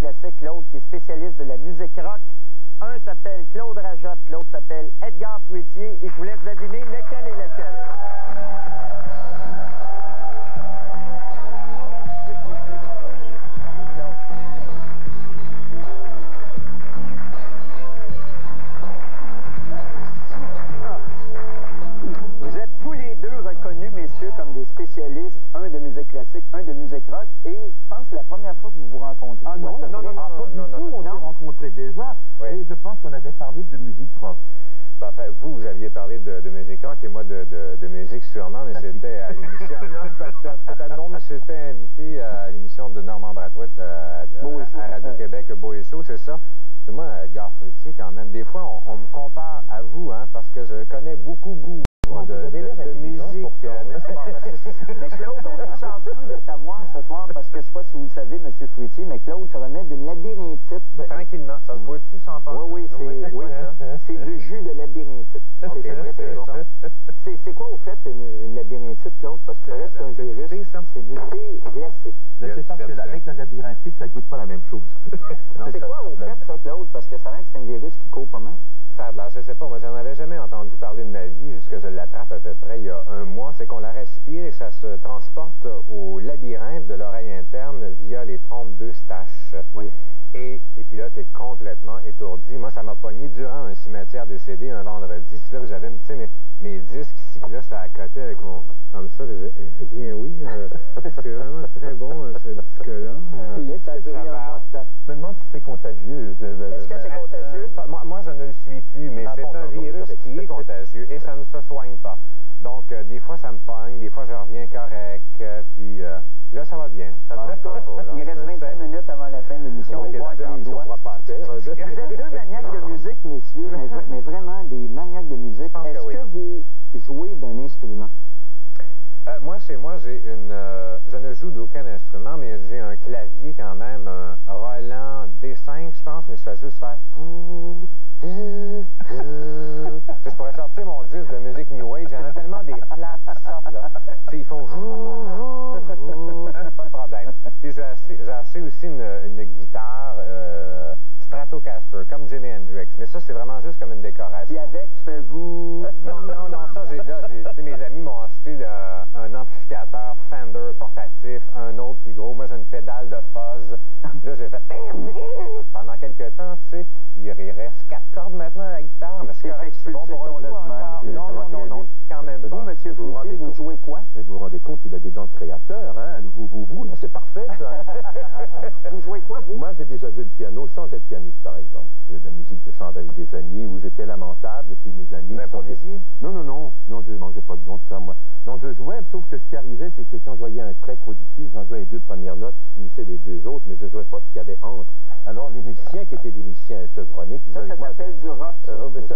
classique, l'autre qui est spécialiste de la musique rock. Un s'appelle Claude Rajotte, l'autre s'appelle Edgar Fruitier, et je vous laisse deviner lequel est lequel. Vous êtes tous les deux reconnus, messieurs, comme des spécialistes, un de musique classique, un de musique rock, et je pense que c'est la première fois que vous vous rencontrez. Ah non, pas du tout, on s'est rencontrés déjà, et je pense qu'on avait parlé de musique rock. Ben, enfin, vous aviez parlé de musique rock et moi de musique sûrement, mais c'était à l'émission. Peut-être non, mais j'étais invité à l'émission de Normand Brathwaite à Radio-Québec, Beau et Chaud, c'est ça. Et moi, Edgar Fruitier, quand même, des fois, on me compare à vous, hein, parce que je connais beaucoup de musique. Mais Claude, on est chanceux de t'avoir ce soir, parce que je ne sais pas si vous le savez, M. Fruitier, mais Claude te remet d'une labyrinthite. Tranquillement, ça se boit-tu sans pas? Oui, c'est du jus de labyrinthite. Okay, c'est bon. C'est quoi, au fait, une labyrinthite, Claude? Parce que ça reste un virus. C'est du thé glacé. C'est parce qu'avec la labyrinthite, ça ne goûte pas la même chose. C'est quoi, au fait, ça, Claude? Parce que ça a l'air que c'est un virus qui court pas mal. Ça a l'air, je sais pas, moi j'en avais jamais entendu parler de ma vie jusqu'à ce que je l'attrape à peu près il y a un mois. C'est qu'on la respire et ça se transporte au labyrinthe de l'oreille interne via les trompes d'Eustache. Oui. Et puis là, tu es complètement étourdi. Moi, ça m'a pogné durant un cimetière décédé un vendredi. C'est là que j'avais mes disques ici, puis là, j'étais à côté avec mon... Comme ça, eh bien oui, c'est vraiment très bon, ce disque-là. Je me demande si c'est contagieux. Est-ce que c'est contagieux? Moi, je ne le suis plus, mais c'est un virus qui est contagieux et ça ne se soigne pas. Donc, des fois, ça me pogne, des fois, je reviens correct, puis là, ça va bien. Ça il reste 25 minutes avant la fin de l'émission. On voit les doigts. Vous êtes deux maniaques de musique, messieurs, mais vraiment des maniaques de musique. Est-ce que vous jouez d'un instrument? Moi, chez moi, j'ai une... je ne joue d'aucun instrument, mais j'ai un clavier quand même, un Roland D5, je pense, mais je fais juste faire... Je pourrais sortir mon disque de musique New Age. Il y en a tellement des plates qui sortent, là. Ils font... Pas de problème. Puis j'ai acheté aussi une guitare Stratocaster, comme Jimi Hendrix. Mais ça, c'est vraiment juste comme une décoration. Puis avec, tu fais vous... Non, ça, mes amis m'ont acheté un amplificateur Fender portatif, un autre plus gros. Moi, j'ai une pédale de fuzz. Là, j'ai fait... Pendant quelques temps, tu sais, il reste 4 cordes maintenant à la guitare, mais je suis correct, je suis bon pour un coup encore. Non, quand même pas. Vous, M. Fruitier, vous jouez quoi? Mais vous vous rendez compte qu'il a des dents de créateur, hein? Vous, là, c'est parfait, ça. Vous jouez quoi, vous? Moi, j'ai déjà joué le piano sans être pianiste, par exemple. De la musique de chant avec des amis, où j'étais lamentable, et puis mes amis... Vous improvisiez? Non, je ne mangeais pas de don de ça, moi. Non, je jouais, sauf que ce qui arrivait, c'est que quand je voyais un trait trop difficile, j'en jouais les 2 premières notes, puis je finissais les 2 autres, mais je ne jouais pas ce qu'il y avait entre. Alors, les musiciens qui étaient des musiciens chevronnés, qui ça s'appelle du rock. Ça doit être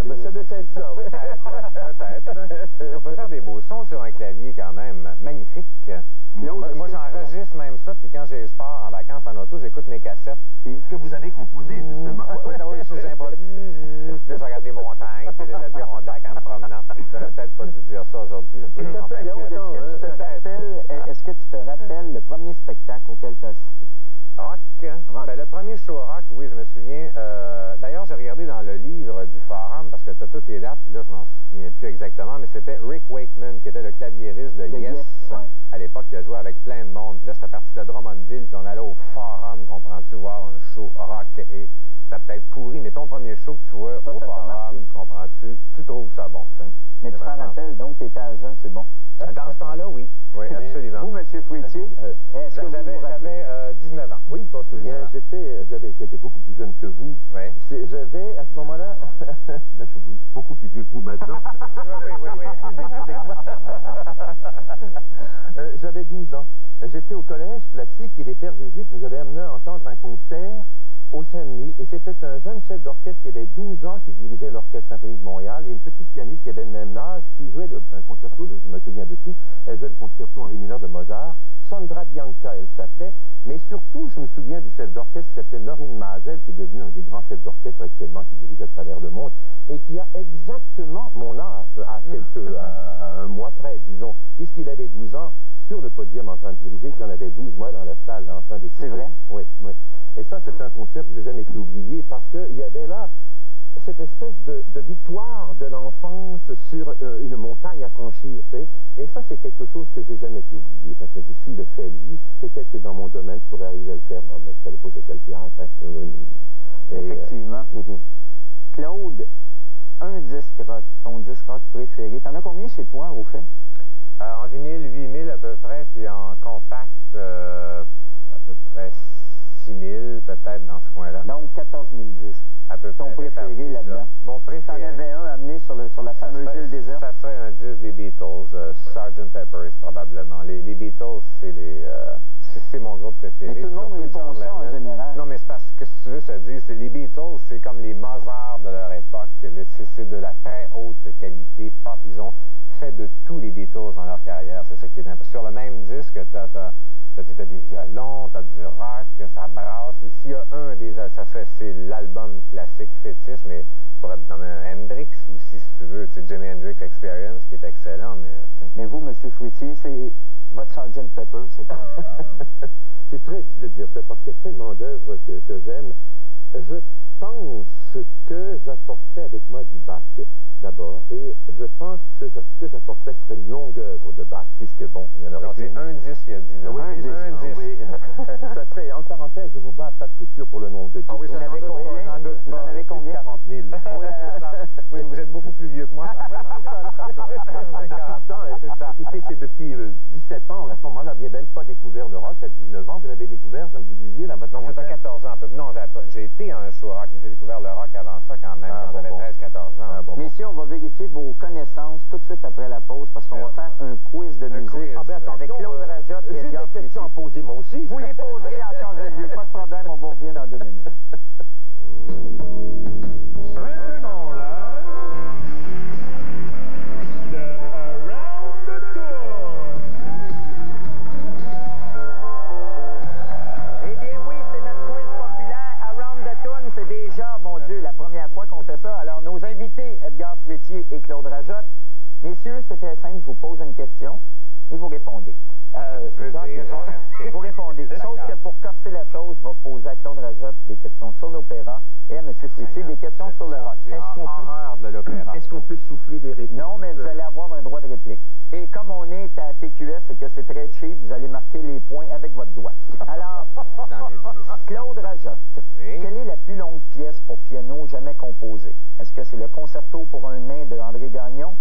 ça, oui. Peut-être. On peut faire des beaux sons sur un clavier quand même. Magnifique. Moi, j'enregistre même ça, puis quand je pars en vacances en auto, j'écoute mes cassettes. Ce que vous avez composé, justement. Oui, j'improvise. Puis là, je regarde les montagnes, puis les Adirondacks en me promenant. J'aurais peut-être pas dû dire ça aujourd'hui. Est-ce que tu te rappelles le premier spectacle auquel tu as assisté? Rock. Ben, le premier show rock, oui, je me souviens. D'ailleurs, j'ai regardé dans le livre du Forum, parce que tu as toutes les dates, puis là, je m'en souviens plus exactement, mais c'était Rick Wakeman, qui était le claviériste de Yes, à l'époque, qui a joué avec plein de monde. Puis là, j'étais parti de Drummondville, puis on allait au Forum, comprends-tu, voir un show rock. Et c'était peut-être pourri, mais ton premier show que tu vois au Forum, comprends-tu, tu trouves ça bon, ça. Mais tu t'en rappelles, donc tu étais à jeun, c'est bon? Dans ce temps-là, oui. Oui, absolument. Vous, M. Fruitier, est-ce que j'avais 19 ans. Oui, je m'en souviens. J'étais beaucoup plus jeune que vous. Oui. J'avais, à ce moment-là, je suis beaucoup plus vieux que vous maintenant. Oui. J'avais 12 ans. J'étais au collège classique et les pères jésuites nous avaient amené à entendre un concert au Saint-Denis. Et c'était un jeune chef d'orchestre qui avait 12 ans qui dirigeait l'Orchestre symphonique de Montréal et une petite pianiste qui avait le même âge qui jouait un concerto, je me souviens de tout, elle jouait le concerto en ré mineur de Mozart. Sandra Bianca, elle s'appelait. Mais surtout, je me souviens du chef d'orchestre qui s'appelait Norine Mazel, qui est devenu un des grands chefs d'orchestre actuellement, qui dirige à travers le monde, et qui a exactement mon âge, à un mois près, disons, puisqu'il avait 12 ans sur le podium en train de diriger, qu'il en avait 12 mois dans la salle en train d'écouter. C'est vrai? Oui. Et ça, c'est un concert que j'ai jamais pu oublier parce qu'il y avait là cette espèce de victoire de l'enfance sur une montagne à franchir, tu sais. Et ça, c'est quelque chose que j'ai jamais pu oublier. Parce que je me dis, s'il le fait lui, peut-être que dans mon domaine, je pourrais arriver à le faire. Moi, je ne savais pas que ce serait le théâtre. Hein. Effectivement. Claude, un disque rock, ton disque rock préféré, t'en as combien chez toi, au fait? En vinyle, 8000 à peu près, puis en compact, à peu près 6000, peut-être, dans ce coin-là. Donc, 14 000 disques. À peu Ton près préféré là-dedans? Mon préféré. T'en avais un amené sur la fameuse île déserte? Ça serait un disque des Beatles, Sgt. Pepper's probablement. Les Beatles, c'est mon groupe préféré. Mais tout le monde répond ça en général. Non, mais c'est parce que, si tu veux, je te dis, les Beatles, c'est comme les Mozart de leur époque. C'est de la très haute qualité pop. Ils ont fait de tous les Beatles dans leur carrière. C'est ça qui est important. Sur le même disque, t'as des violons, t'as du rock, ça brasse. S'il y a c'est l'album classique fétiche, mais je pourrais te nommer un Hendrix aussi, si tu veux. Jimi Hendrix Experience, qui est excellent, mais... Mais vous, M. Fruitier, c'est votre Sgt. Pepper, c'est quoi? C'est très difficile de dire ça, parce qu'il y a tellement d'œuvres que j'aime. Je pense que j'apporterais avec moi du Bach, d'abord, et je pense que ce que j'apporterais serait une longue œuvre de Bach, puisque, bon, il y en aurait c'est un disque, il a dit. Là. Oui, un disque. Oui. Ça serait, en parenthèse, je vous bats à pas de couture pour le nombre de disques. Ah oui, vous en avez combien? Vous en avez combien? 40 000. Oui, vous êtes beaucoup plus vieux que moi. Écoutez, c'est depuis 17 ans, à ce moment-là, vous n'aviez même pas découvert le rock. À 19 ans, vous l'avez découvert, comme vous disiez, dans votre Non, c'était à 14 ans. Non, j'ai été à un show rock, mais j'ai découvert le rock avant ça quand même, quand j'avais 13-14 ans. Messieurs, on va vérifier vos connaissances tout de suite après la pause, parce qu'on va faire un quiz de musique avec Claude Rajotte et Edgar Fruitier. J'ai des questions à poser, moi aussi. Vous les poserez en temps et lieu, pas de problème, on vous revient dans 2 minutes. Maintenant l'heure de Around the Tour. Eh bien oui, c'est notre quiz populaire Around the Tour. C'est déjà, mon Dieu, la première fois qu'on fait ça. Alors, nos invités, Edgar Fruitier et Claude Rajotte. Messieurs, c'est très simple, je vous pose une question et vous répondez. Vous répondez. Sauf que pour corser la chose, je vais poser à Claude Rajotte des questions sur l'opéra et à M. Fruitier des questions sur le rock. J'ai horreur de l'opéra. Est-ce qu'on peut souffler des réponses? Non, mais vous allez avoir un droit de réplique. Et comme on est à TQS et que c'est très cheap, vous allez marquer les points avec votre doigt. Alors, Claude Rajotte, oui. Quelle est la plus longue pièce pour piano jamais composée? Est-ce que c'est le concerto pour un nain de André Gagnon?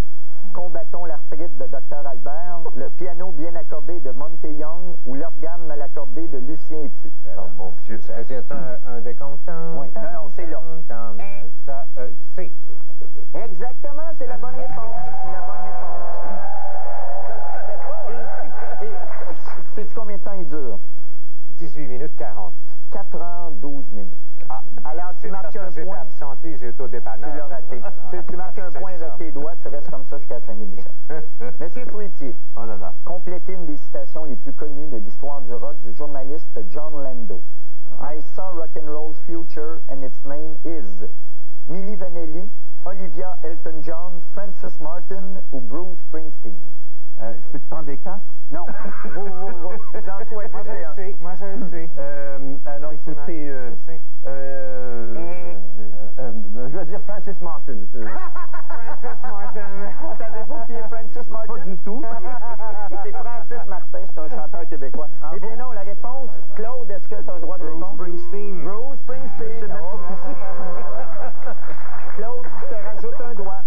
Combattons l'arthrite de Dr. Albert, le piano bien accordé de Monte Young ou l'organe mal accordé de Lucien Etu? Mon Dieu. Est-ce qu'il y a un décompte? Oui, non, c'est là. C. Exactement, c'est la bonne réponse. C'est la bonne réponse. Et sais-tu combien de temps il dure? 18 minutes 40. 4 ans, 12 minutes. Ah, alors, tu marques un j'ai point. absenté, j'ai été au dépanneur. Tu l'as raté. Tu marques un point avec tes doigts, tu restes comme ça jusqu'à la fin de l'émission. Monsieur Fruitier, Oh là là. complétez une des citations les plus connues de l'histoire du rock du journaliste John Lando. I saw rock and roll future and its name is Milli Vanilli, Olivia Elton-John, Francis Martin ou Bruce Springsteen. Je peux te prendre des 4? Non, vous en choisissez un. Moi, je le sais. Alors, écoutez, je vais dire Francis Martin. Francis Martin. Savez-vous qui est Francis Martin? Pas du tout. C'est Francis Martin, c'est un chanteur québécois. Eh bien non, la réponse, Claude, est-ce que tu as le droit de répondre? Bruce Springsteen. Bruce Springsteen. Claude, je te rajoute un doigt.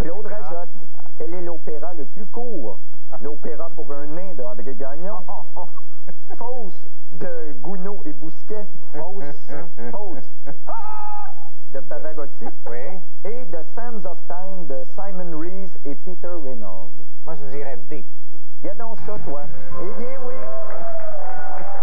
Claude Rajotte, quel est l'opéra le plus court? L'opéra pour un nain de André Gagnon. Fausse de Gounod et Bousquet. Fausse de Pavarotti. Oui. Et de Sands of Time de Simon Rees et Peter Reynolds. Moi, je dirais D. Y'a donc ça, toi. Eh bien, oui.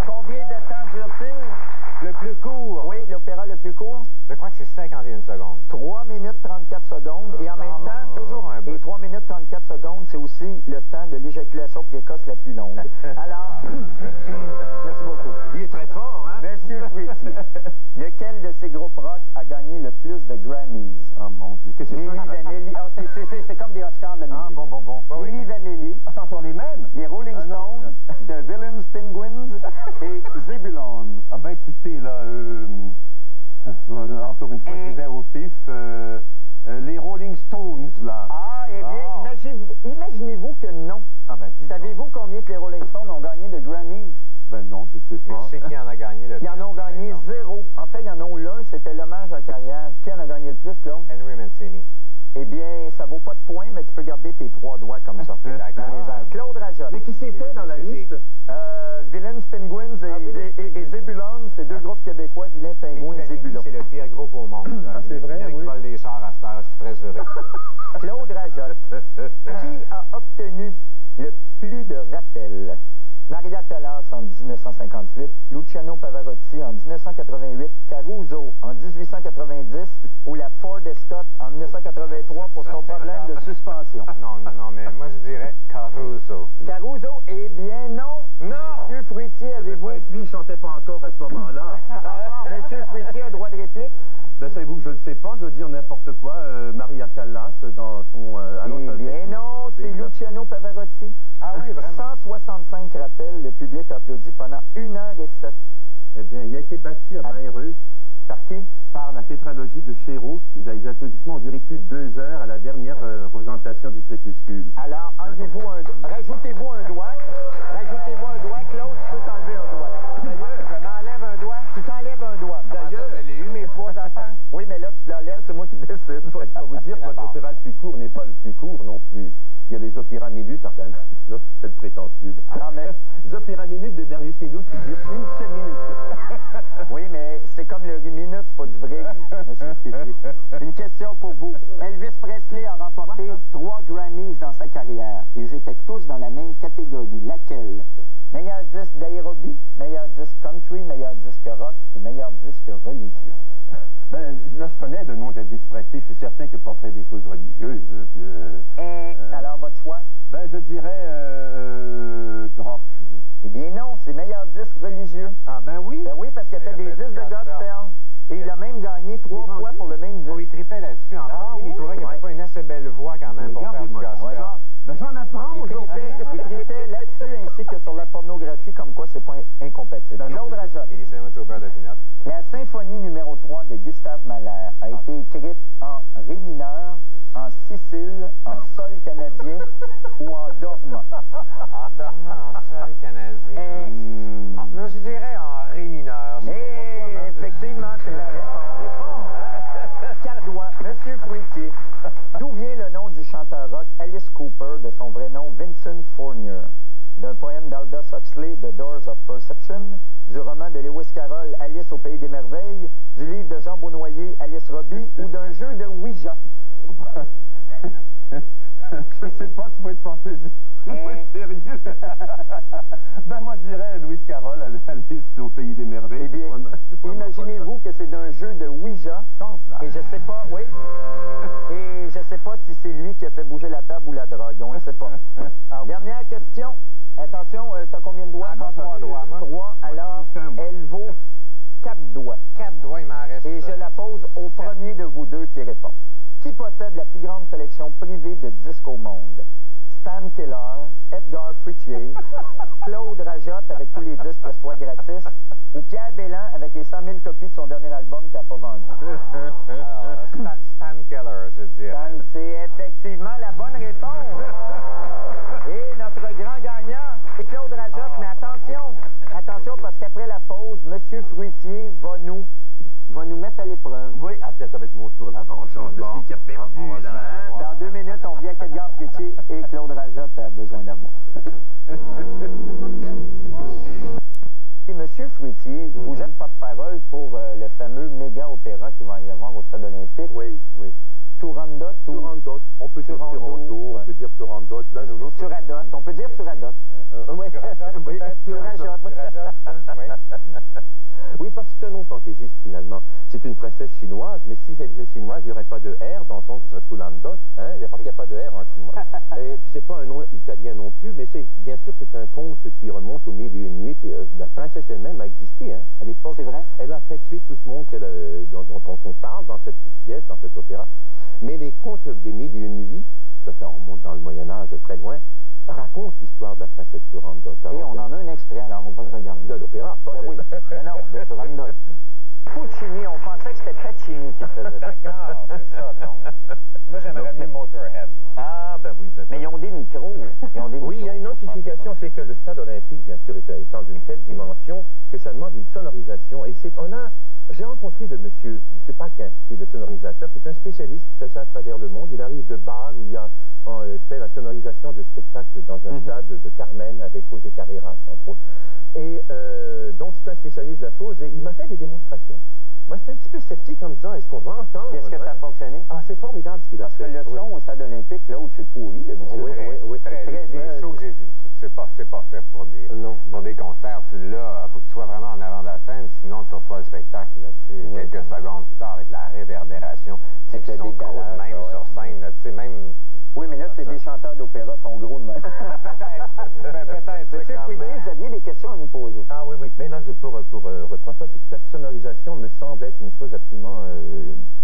Combien de temps dure-t-il? Le plus court. Oui, l'opéra le plus court. Je crois que c'est 51 secondes. 3 minutes 34 secondes. Et en même temps, toujours un bout. et 3 minutes 34 secondes, c'est aussi le temps de l'éjaculation précoce la plus longue. Alors, merci beaucoup. Il est très fort, hein? Monsieur Fruitier, lequel de ces groupes rock a gagné le plus de Grammys? Oh mon Dieu. Qu'est-ce que c'est Milli ça? Vanilli. Ah, c'est comme des Oscars de la musique. Bon. Milli Vanilli, Ah, c'est encore les mêmes? les Rolling Ah, non. Stones, The Villains Penguins et Zebulon. Ah ben écoutez, écoutez, là, encore une fois, je vais au pif, les Rolling Stones, là. Ah, eh bien, imaginez-vous que non. Ah, ben, Savez-vous combien que les Rolling Stones ont gagné de Grammys? Ben non, je sais Mais pas. je sais qui en a gagné le plus. Ils en ont par gagné exemple. 0. En fait, ils en ont eu un, c'était l'hommage à carrière. Qui en a gagné le plus, Claude? Henry Mancini. Eh bien, ça vaut pas de points, mais tu peux garder tes 3 doigts comme ça. D'accord. Dans les airs. Claude Rajotte. Mais qui c'était dans la liste? Villains, Penguins et Zébulon, c'est 2 groupes québécois, Villains, Penguins et Zébulon. C'est le pire groupe au monde. Ah, c'est vrai, Il y en a qui oui. volent des chars à cette heure, je suis très heureux. Claude Rajotte. Qui a obtenu le plus de rappels? Maria Callas en 1958, Luciano Pavarotti en 1988, Caruso en 1890 ou la Ford Escort en 1983 pour son problème de suspension. Non, mais moi je dirais Caruso. Caruso, eh bien non! Non! Monsieur Fruitier, avez-vous... Lui, il chantait pas encore à ce moment-là. Monsieur Fruitier, un droit de réplique? Ben, savez-vous que je le sais pas, je veux dire n'importe quoi. Maria Callas, dans son... Eh bien non, c'est Luciano Pavarotti. Ah oui, vraiment? 165 rappels, le public applaudit pendant 1h07. Eh bien, il a été battu à Bayreuth Par qui? par la tétralogie de Chéreau. Les applaudissements ont duré plus de 2 heures à la dernière représentation du crépuscule. Alors, rajoutez-vous un doigt. Rajoutez-vous un doigt. Claude, tu peux t'enlever un doigt. D'ailleurs, je m'enlève un doigt. Tu t'enlèves un doigt. D'ailleurs, je l'ai eu mes 3 affaires. Oui, mais là, tu l'enlèves, c'est moi qui décide. Je dois vous dire que votre opéra le plus court n'est pas le plus court non plus. Il y a les opéras minutes, enfin, c'est prétentieux. Non, mais... Les opéras minutes de Darius Milhaud qui durent une seule minute. Oui, mais c'est comme le minute, c'est pas du vrai, monsieur Fruitier. Une question pour vous. Elvis Presley a remporté 3 Grammys dans sa carrière. Ils étaient tous dans la même catégorie. Laquelle? Meilleur disque d'aérobie, meilleur disque country, meilleur disque rock ou meilleur disque religieux? Ben, là, je connais le nom d'Elvis Presley. Je suis certain qu'il n'a pas fait des choses religieuses. Alors, votre choix? Ben, je dirais rock. Eh bien non, c'est meilleur disque religieux. Ah, ben oui. Ben oui, parce qu'il a fait des disques de gospel. Et il a même gagné 3 fois pour le même disque. Oh, il tripait là-dessus en premier, mais il trouvait qu'il n'avait pas une assez belle voix quand même pour faire du gospel. ça. Ben, j'en apprends Il tripait là-dessus ainsi que sur la pornographie, comme quoi c'est pas incompatible. Ben non. Claude Rajotte. Et des sandwichs au beurre de pinot. La symphonie numéro 3 de Gustave Mahler a été écrite en ré mineur, en sicile, en sol canadien ou en dormant. En dormant en sol canadien. Moi, je dirais en ré mineur. Je sais pas pourquoi, mais- Effectivement, c'est la réponse. 4 doigts. Monsieur Fruitier, d'où vient le nom du chanteur rock Alice Cooper de son vrai nom Vincent Fournier? D'un poème d'Aldous Huxley, The Doors of Perception, du roman de Lewis Carroll, Alice au Pays des Merveilles, du livre de Jean Beaunoyer, Alice Robbie, ou d'un jeu de Ouija? Je sais pas si faut être fantaisie. Faut être sérieux. Ben, moi, je dirais Lewis Carroll, Alice au Pays des Merveilles. Eh bien, imaginez-vous que c'est d'un jeu de Ouija. Et je sais pas, oui. Et je sais pas si c'est lui qui a fait bouger la table ou la drogue. On ne sait pas. Ah oui. Dernière question. Attention, t'as combien de doigts? Encore 3 doigts, moi. 3. Alors, aucun, moi. elle vaut 4 doigts. 4 doigts, il m'en reste. Et je la pose au premier de vous deux qui répond. Qui possède la plus grande collection privée de disques au monde? Stan Keller, Edgar Fruitier, Claude Rajotte avec tous les disques que ce soit gratis, ou Pierre Bélan avec les 100 000 copies de son dernier album qu'il n'a pas vendu? Alors, Stan Keller, je dirais. Stan, c'est effectivement la bonne réponse. Et notre grand gagnant, c'est Claude Rajotte. Mais attention, parce qu'après la pause, M. Fruitier va nous mettre à l'épreuve. Oui, attends, ça va être mon tour, la vengeance de celui qui a perdu, On va se là, hein? faire voir. Dans 2 minutes, on vient avec Edgar Fruitier et Claude Rajotte a besoin d'amour. Monsieur Fruitier, vous êtes porte-parole pour le fameux méga opéra qu'il va y avoir au Stade olympique. Oui, oui. Turandot ou Turandot. On peut dire Turando, Turando, on peut dire Turandot, l'un ou l'autre. Turadot. On peut dire Turadot. Oui, oui, Tu rajoutes, oui. oui, parce que c'est un nom fantaisiste, finalement. C'est une princesse chinoise, mais si elle était chinoise, il n'y aurait pas de R dans son nom, ce serait Turandot, hein, parce qu'il n'y a pas de R en chinois. Et puis, c'est pas un nom italien non plus, mais bien sûr, c'est un conte qui remonte au milieu d'une nuit. Puis, la princesse elle-même a existé, hein, à l'époque. C'est vrai? Elle a fait tuer tout ce monde dont on parle dans cette pièce, dans cet opéra. Mais les contes des mille et une nuits, ça remonte dans le Moyen-Âge très loin, racontent l'histoire de la princesse Turandot. Et on en a un extrait, alors on va le regarder. De l'opéra, pas Ben oui, mais non, de Turandot. Faccini qui faisait ça. D'accord, c'est ça. Donc, moi, j'aimerais mieux Motorhead. Moi. Ah, ben oui. Mais ils ont des micros. Oui, il y a une amplification, c'est que le stade olympique, bien sûr, étant d'une telle dimension que ça demande une sonorisation. Et j'ai rencontré de monsieur Paquin, qui est le sonorisateur, qui est un spécialiste qui fait ça à travers le monde. Il arrive de Bâle, où il a fait la sonorisation de spectacles dans un stade de Carmen avec José Carreras, entre autres. Et donc, c'est un spécialiste de la chose, et il m'a fait des démonstrations. Moi, j'étais un petit peu sceptique en me disant, est-ce qu'on va entendre? Est-ce que ça a fonctionné? Ah, c'est formidable ce qu'il a fait. Parce que le son au stade olympique, là où c'est pourri, d'habitude. Oui. Les shows que j'ai vus, c'est pas fait pour des concerts. Là, il faut que tu sois vraiment en avant de la scène, sinon tu reçois le spectacle là, quelques secondes plus tard avec la réverbération. Avec le décalage. Même sur scène, là, même... Oui, mais là, c'est des chanteurs d'opéra qui sont gros de même. Peut-être. Monsieur Fouillet, vous aviez des questions à nous poser. Ah oui. Mais non, pour reprendre ça, c'est que cette sonorisation me semble être une chose absolument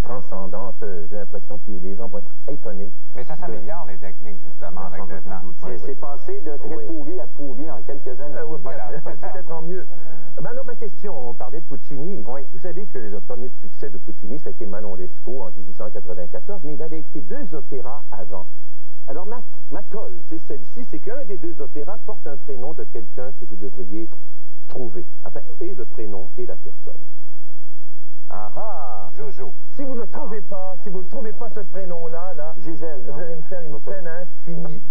transcendante. J'ai l'impression que les gens vont être étonnés. Mais ça s'améliore, les techniques, justement, avec le temps. C'est passé de très pourri à pourri en quelques années. Voilà, c'est peut-être en mieux. Alors, ma question, on parlait de Puccini. Oui. Vous savez que le premier succès de Puccini, ça a été Manon Lescaut en 1894, mais il avait écrit 2 opéras avant. Alors, ma colle, c'est celle-ci, c'est qu'un des 2 opéras porte un prénom de quelqu'un que vous devriez trouver. Enfin, et le prénom et la personne. Ah! Jojo. Si vous ne trouvez pas, ce prénom-là, Gisèle, vous allez me faire une peine infinie.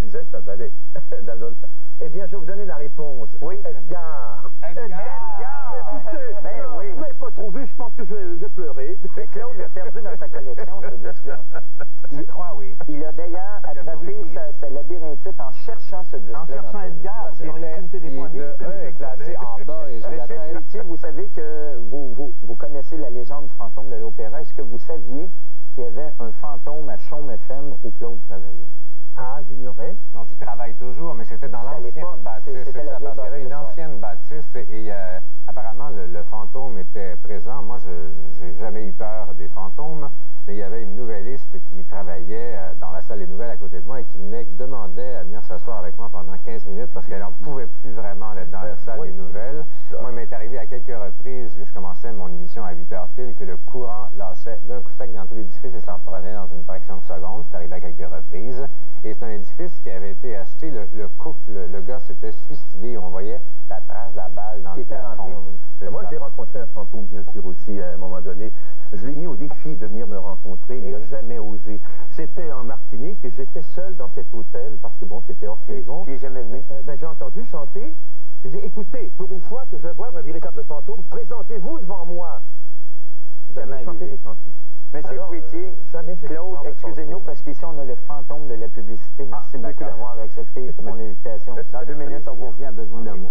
Gisèle, c'est un ballet. Eh bien, je vais vous donner la réponse. Oui. Edgar. Écoutez, Ben oui. vous n'avez pas trouvé, je pense que je vais pleurer. Mais Claude l'a perdu dans sa collection, ce disque-là. Je crois, oui. Il a d'ailleurs attrapé sa labyrinthite en cherchant ce disque-là. En cherchant Edgar, sur une prime téléphonique. Le est classé en bas et j'ai la Monsieur tête. Fouillet, vous savez que vous connaissez la légende du fantôme de l'opéra. Est-ce que vous saviez qu'il y avait un fantôme à Chaume FM où Claude travaillait? Ah, j'ignorais. Non, j'y travaille toujours, mais c'était dans l'ancienne bâtisse. C'était la Parce qu'il y avait une ancienne bâtisse et apparemment le fantôme était présent. Moi, je n'ai jamais eu peur des fantômes, mais il y avait une nouvelliste qui travaillait dans la salle des nouvelles à côté de moi et qui demandait à venir s'asseoir avec moi pendant 15 minutes parce qu'elle n'en pouvait plus vraiment d'être dans la salle des nouvelles. Moi, il m'est arrivé à quelques reprises que je commençais mon émission à 8h pile que le courant lâchait d'un coup sec dans tout l'édifice et ça reprenait dans une fraction de seconde. C'est arrivé à quelques reprises. Et c'est un édifice qui avait été acheté. Le couple, le gars s'était suicidé. On voyait la trace de la balle dans le plafond. Moi, j'ai rencontré un fantôme, bien sûr, aussi, à un moment donné. Je l'ai mis au défi de venir me rencontrer. Il n'a jamais osé. C'était en Martinique et j'étais seul dans cet hôtel parce que, bon, c'était hors saison. Qui est jamais venu? J'ai entendu chanter. J'ai dit, écoutez, pour une fois que je vais voir un véritable fantôme, présentez-vous devant moi. Jamais chanté des cantiques. Monsieur Fouillet, Claude, excusez-nous parce qu'ici, on a le fantôme de la publicité. Merci beaucoup d'avoir accepté mon invitation. Dans 2 minutes, on vous revient à Besoin d'amour.